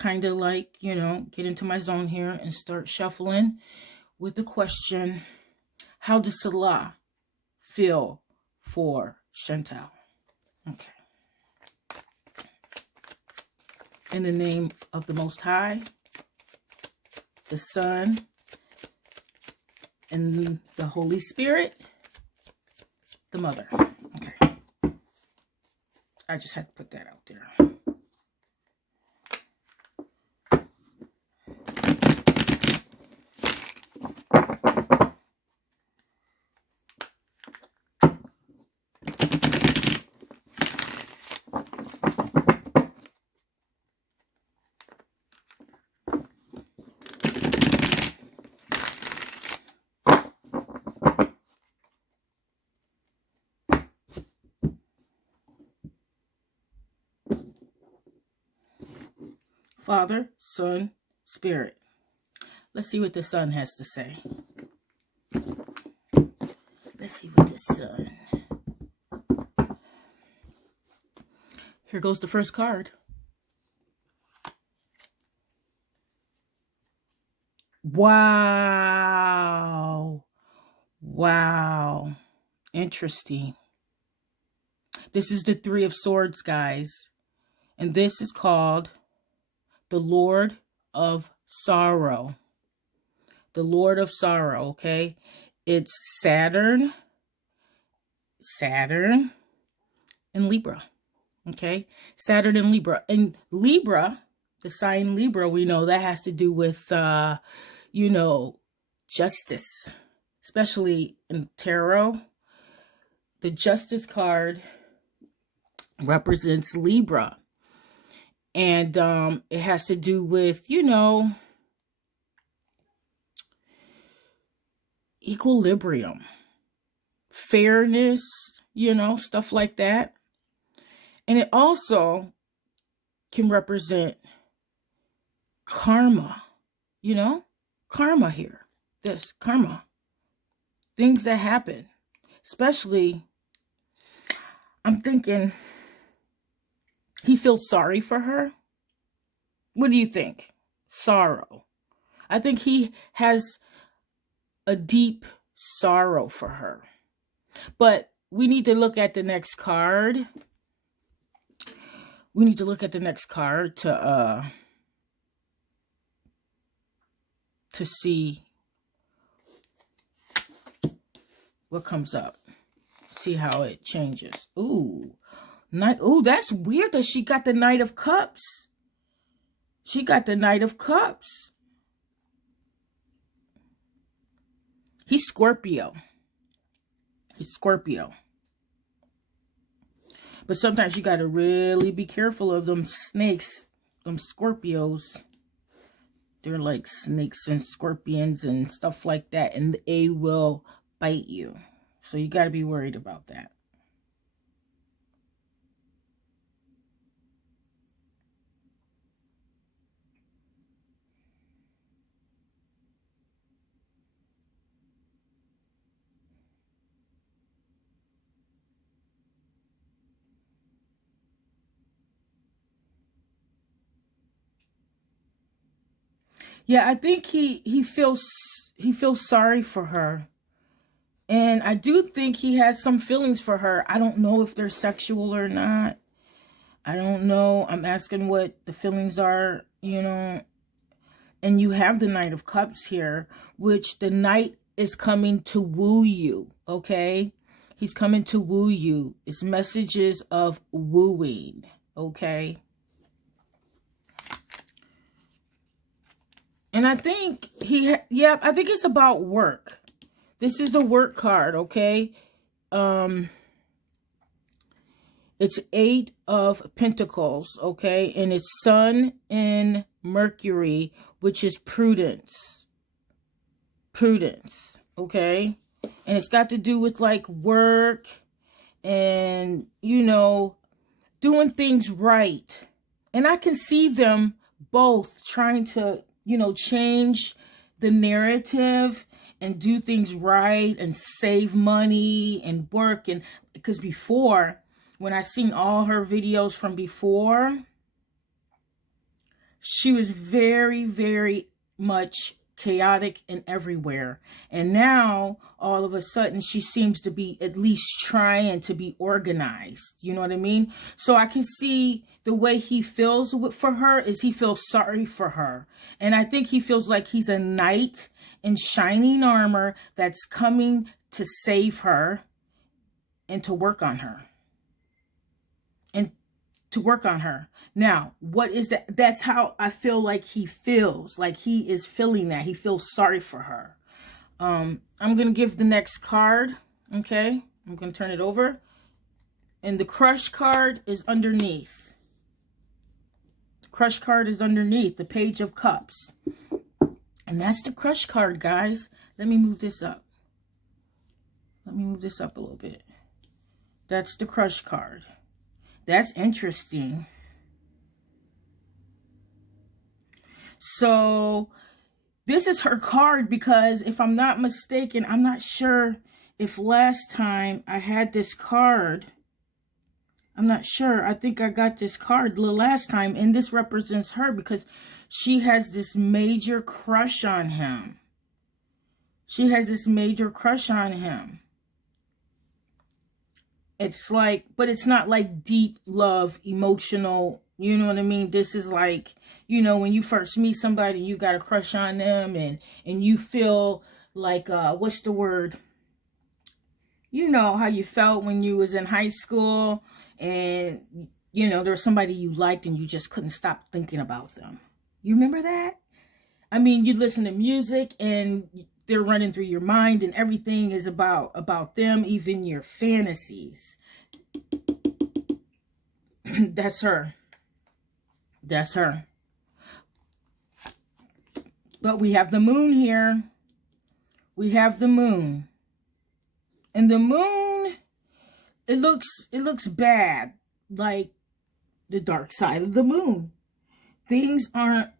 kind of like, you know, get into my zone here and start shuffling with the question, how does Salah feel for Chantal? Okay. In the name of the Most High, the Son, and the Holy Spirit, the Mother. Okay. I just had to put that out there. Father, Son, Spirit. Let's see what the Son has to say. Let's see what the Son. Here goes the first card. Wow. Wow. Interesting. This is the Three of Swords, guys. And this is called the Lord of Sorrow. The Lord of Sorrow, okay? It's Saturn, and Libra, okay? Saturn and Libra. And Libra, the sign Libra, we know that has to do with, you know, justice, especially in tarot. The Justice card represents Libra. And it has to do with, you know, equilibrium, fairness, you know, stuff like that. And it also can represent karma, you know, karma here. This karma, things that happen, especially, I'm thinking, he feels sorry for her. What do you think? Sorrow. I think he has a deep sorrow for her. But we need to look at the next card. We need to look at the next card to see what comes up. See how it changes. Ooh. Ooh, that's weird that she got the Knight of Cups. She got the Knight of Cups. He's Scorpio. He's Scorpio. But sometimes you got to really be careful of them snakes, them Scorpios. They're like snakes and scorpions and stuff like that. And they will bite you. So you got to be worried about that. Yeah, I think he feels sorry for her. And I do think he has some feelings for her. I don't know if they're sexual or not. I don't know. I'm asking what the feelings are, you know. And you have the Knight of Cups here, which the Knight is coming to woo you, okay? He's coming to woo you. It's messages of wooing, okay? And I think I think it's about work. This is the work card, okay? It's 8 of Pentacles, okay? And it's Sun and Mercury, which is prudence. Prudence, okay? And it's got to do with like work and, you know, doing things right. And I can see them both trying to, you know, change the narrative and do things right and save money and work. And because before, when I seen all her videos from before, she was very, very much chaotic and everywhere. And now, all of a sudden, she seems to be at least trying to be organized. You know what I mean? So I can see the way he feels for her is he feels sorry for her. And I think he feels like he's a knight in shining armor that's coming to save her and to work on her. Now, what is that? That's how I feel like he feels. Like he is feeling that. He feels sorry for her. I'm going to give the next card. Okay. I'm going to turn it over. And the crush card is underneath. The crush card is underneath the Page of Cups. And that's the crush card, guys. Let me move this up. Let me move this up a little bit. That's the crush card. That's interesting. So this is her card because if I'm not mistaken, I'm not sure if last time I had this card. I'm not sure. I think I got this card the last time, and this represents her because she has this major crush on him. She has this major crush on him. It's like, but it's not like deep love, emotional, you know what I mean? This is like, you know, when you first meet somebody, you got a crush on them and you feel like, what's the word? You know how you felt when you was in high school and, you know, there was somebody you liked and you just couldn't stop thinking about them. You remember that? I mean, you listen to music and they're running through your mind and everything is about them, even your fantasies. That's her. That's her. But we have the moon here. We have the moon. And the moon, it looks bad, like the dark side of the moon. Things aren't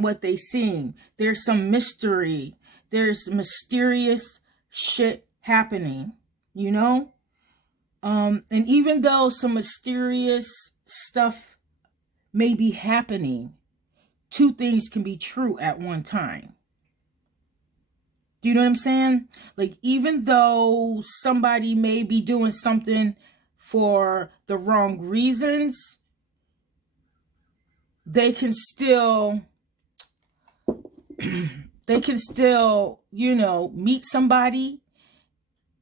what they seem. There's some mystery. There's mysterious shit happening, you know? And even though some mysterious stuff may be happening, two things can be true at one time. Do you know what I'm saying? Like, even though somebody may be doing something for the wrong reasons, they can still, you know, meet somebody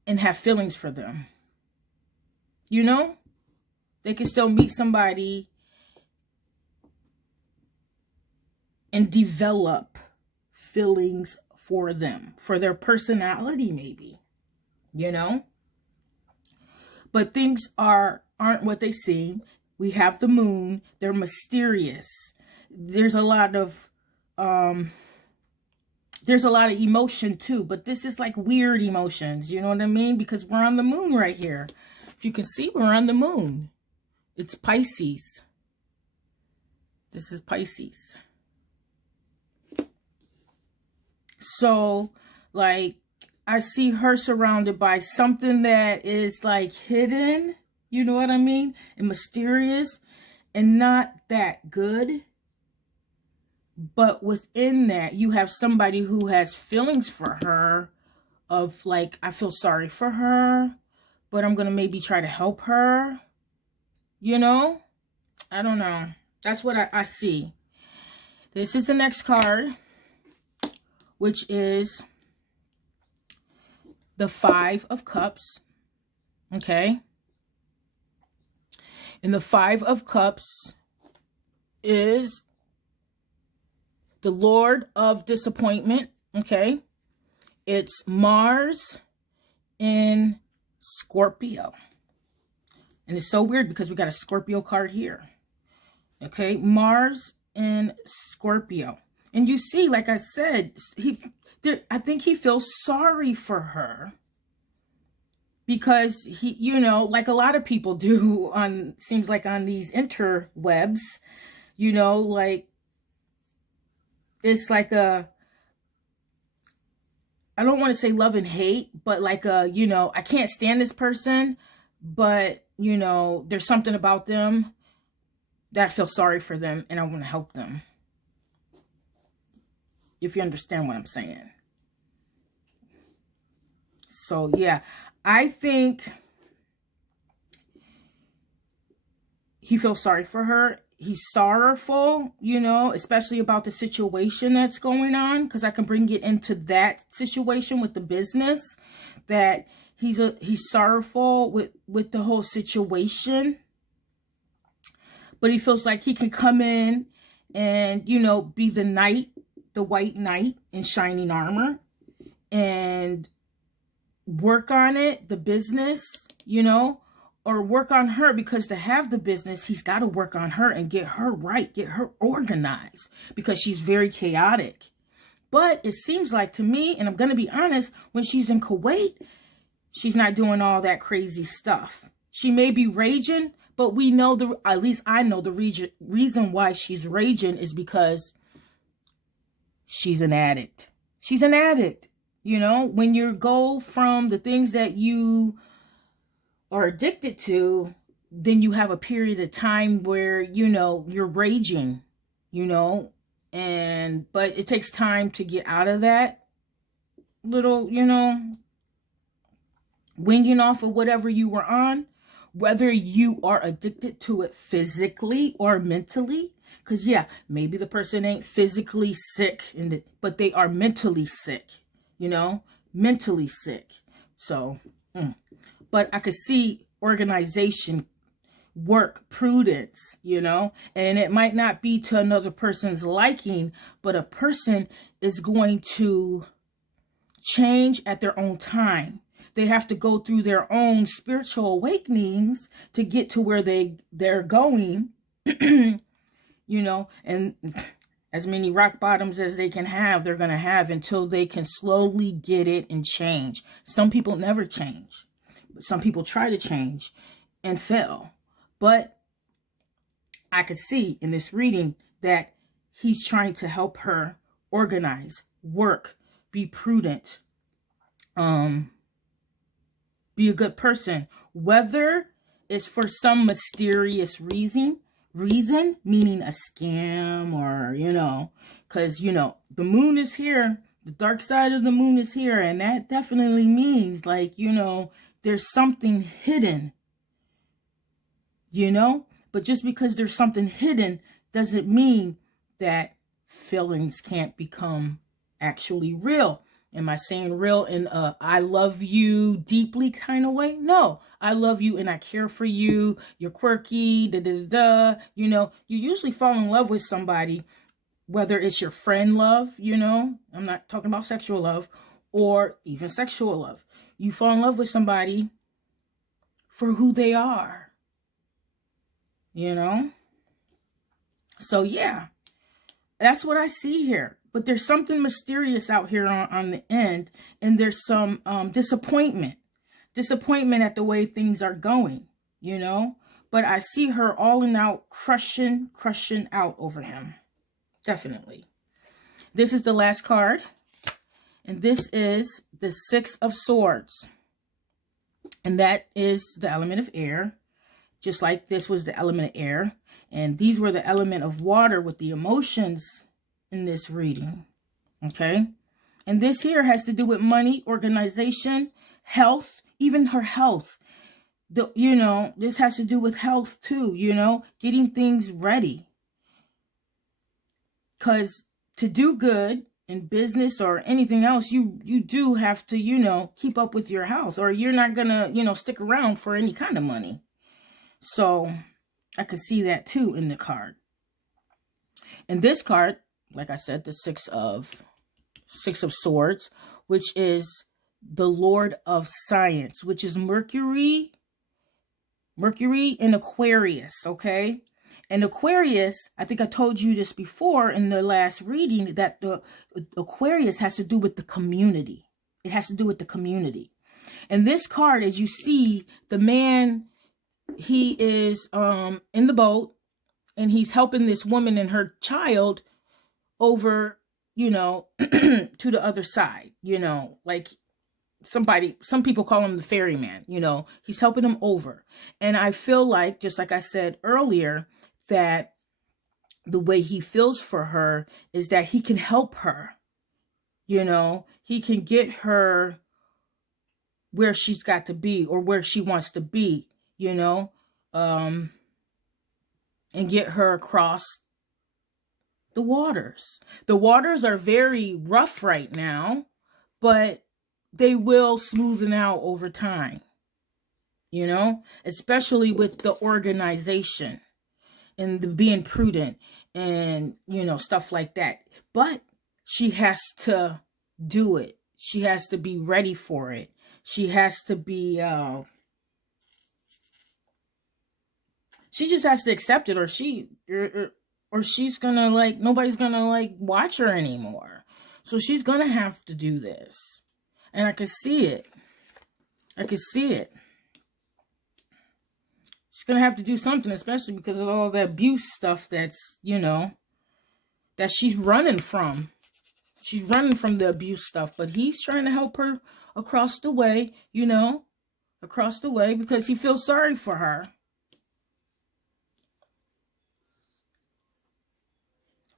and have feelings for them. You know? They can still meet somebody and develop feelings for them, for their personality maybe, you know? But things aren't what they seem. We have the moon. They're mysterious. There's a lot of emotion too, but this is like weird emotions, you know what I mean? Because we're on the moon right here. If you can see, we're on the moon. It's Pisces. This is Pisces. So, like, I see her surrounded by something that is like hidden, you know what I mean? And mysterious and not that good. But within that, you have somebody who has feelings for her of like, I feel sorry for her, but I'm going to maybe try to help her. You know? I don't know. That's what I see. This is the next card, which is the Five of Cups. Okay? And the Five of Cups is the Lord of Disappointment. Okay? It's Mars in Scorpio. And it's so weird because we got a Scorpio card here. Okay? Mars in Scorpio. And you see, like I said, I think he feels sorry for her. Because he, you know, like a lot of people do seems like on these interwebs, you know, like, it's like I don't want to say love and hate, but like you know, I can't stand this person, but, you know, there's something about them that I feel sorry for them and I want to help them. If you understand what I'm saying. So, yeah, I think he feels sorry for her. He's sorrowful, you know, especially about the situation that's going on, because I can bring it into that situation with the business, that he's sorrowful with the whole situation. But he feels like he can come in and, you know, be the knight, the white knight in shining armor, and work on it, the business, you know, or work on her, because to have the business, he's got to work on her and get her right, get her organized, because she's very chaotic. But it seems like to me, and I'm going to be honest, when she's in Kuwait, she's not doing all that crazy stuff. She may be raging, but we know, at least I know the reason why she's raging is because she's an addict. She's an addict. You know, when you go from the things that you are addicted to, then you have a period of time where, you know, you're raging, you know, but it takes time to get out of that little, you know, winging off of whatever you were on, whether you are addicted to it physically or mentally. Because, yeah, maybe the person ain't physically sick, but they are mentally sick, you know, mentally sick. So, but I could see organization, work, prudence, you know, and it might not be to another person's liking, but a person is going to change at their own time. They have to go through their own spiritual awakenings to get to where they're going, you know, and as many rock bottoms as they can have, they're going to have until they can slowly get it and change. Some people never change. Some people try to change and fail. But I could see in this reading that he's trying to help her organize, work, be prudent, be a good person. Whether it's for some mysterious reason, meaning a scam, or, you know, because, you know, the moon is here, the dark side of the moon is here, and that definitely means, like, you know, there's something hidden, you know, but just because there's something hidden doesn't mean that feelings can't become actually real. Am I saying real in a I love you deeply kind of way? No, I love you and I care for you. You're quirky, You know, you usually fall in love with somebody, whether it's your friend love, you know, I'm not talking about sexual love, or even sexual love. You fall in love with somebody for who they are, you know? So, yeah, that's what I see here. But there's something mysterious out here on the end. And there's some disappointment. Disappointment at the way things are going, you know. But I see her all in out, crushing out over him. Definitely. This is the last card. And this is the Six of Swords. And that is the element of air. Just like this was the element of air. And these were the element of water with the emotions in this reading. Okay. And this here has to do with money, organization, health, even her health. You know, this has to do with health too, you know, getting things ready. Because to do good in business or anything else, you do have to, you know, keep up with your health, or you're not going to, you know, stick around for any kind of money. So I could see that too in the card. And this card, like I said, the Six of Swords, which is the Lord of Science, which is Mercury in Aquarius, okay? And Aquarius, I think I told you this before in the last reading, that the Aquarius has to do with the community. It has to do with the community. And this card, as you see, the man, he is in the boat, and he's helping this woman and her child over, you know, to the other side, you know, like some people call him the ferryman, you know, he's helping him over. And I feel like, just like I said earlier, that the way he feels for her is that he can help her. You know, he can get her where she's got to be or where she wants to be, you know, and get her across the waters. The waters are very rough right now, but they will smoothen out over time, you know, especially with the organization and the being prudent and, you know, stuff like that. But she has to do it. She has to be ready for it. She has to be, she just has to accept it, or she's gonna, like, nobody's gonna, like, watch her anymore. So she's gonna have to do this. And I can see it. I can see it. She's gonna have to do something, especially because of all the abuse stuff that's, you know, that she's running from. She's running from the abuse stuff, but he's trying to help her across the way, you know, across the way, because he feels sorry for her.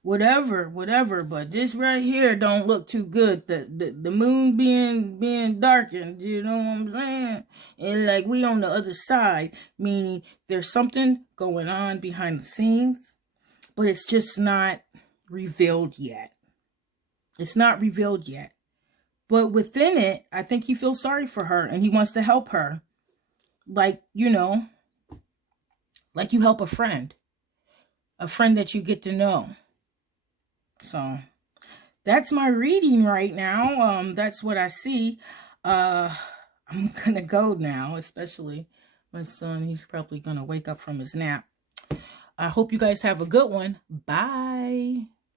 Whatever, but this right here don't look too good. The moon being darkened, you know what I'm saying? And like we on the other side, meaning there's something going on behind the scenes, but it's just not revealed yet. It's not revealed yet. But within it, I think he feels sorry for her and he wants to help her. Like, you know, like you help a friend that you get to know. So that's my reading right now. That's what I see. I'm gonna go now, especially my son. He's probably gonna wake up from his nap. I hope you guys have a good one. Bye.